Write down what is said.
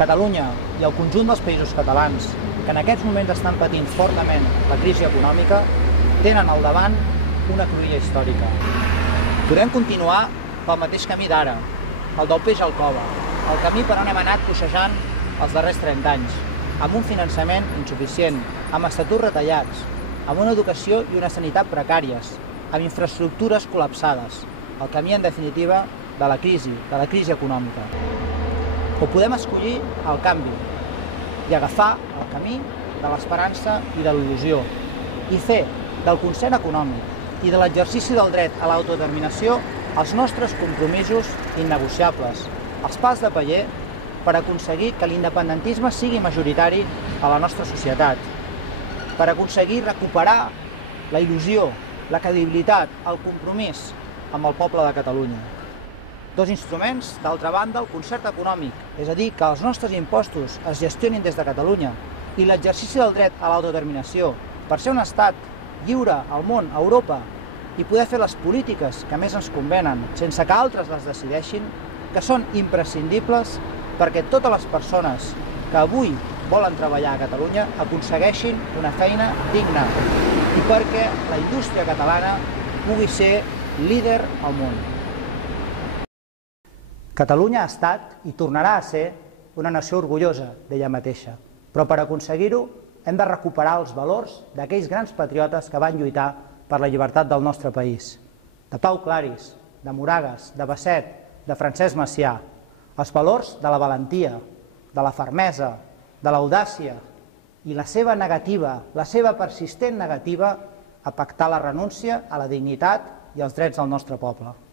Catalunya i el conjunt dels països catalans, que en aquests moments estan patint fortament la crisi econòmica, tenen al davant una cruïlla històrica. Podem continuar pel mateix camí d'ara, el del peix al cove, el camí per on hem anat coixejant els darrers 30 anys, amb un finançament insuficient, amb estatuts retallats, amb una educació i una sanitat precàries, amb infraestructures col·lapsades, el camí, en definitiva, de la crisi econòmica. O podem escollir el canvi i agafar el camí de l'esperança i de l'il·lusió i fer del concert econòmic i de l'exercici del dret a l'autodeterminació els nostres compromisos innegociables, els pals de paller per aconseguir que l'independentisme sigui majoritari a la nostra societat, per aconseguir recuperar la il·lusió, la credibilitat, el compromís amb el poble de Catalunya. Dos instruments, d'altra banda, el concert econòmic, és a dir, que els nostres impostos es gestionin des de Catalunya i l'exercici del dret a l'autodeterminació per ser un estat lliure al món, a Europa, i poder fer les polítiques que més ens convenen sense que altres les decideixin, que són imprescindibles perquè totes les persones que avui volen treballar a Catalunya aconsegueixin una feina digna i perquè la indústria catalana pugui ser líder al món. Catalunya ha estat i tornarà a ser una nació orgullosa d'ella mateixa, però per aconseguir-ho hem de recuperar els valors d'aquells grans patriotes que van lluitar per la llibertat del nostre país. De Pau Claris, de Moragues, de Basset, de Francesc Macià, els valors de la valentia, de la fermesa, de l'audàcia i la seva negativa, la seva persistent negativa a pactar la renúncia a la dignitat i als drets del nostre poble.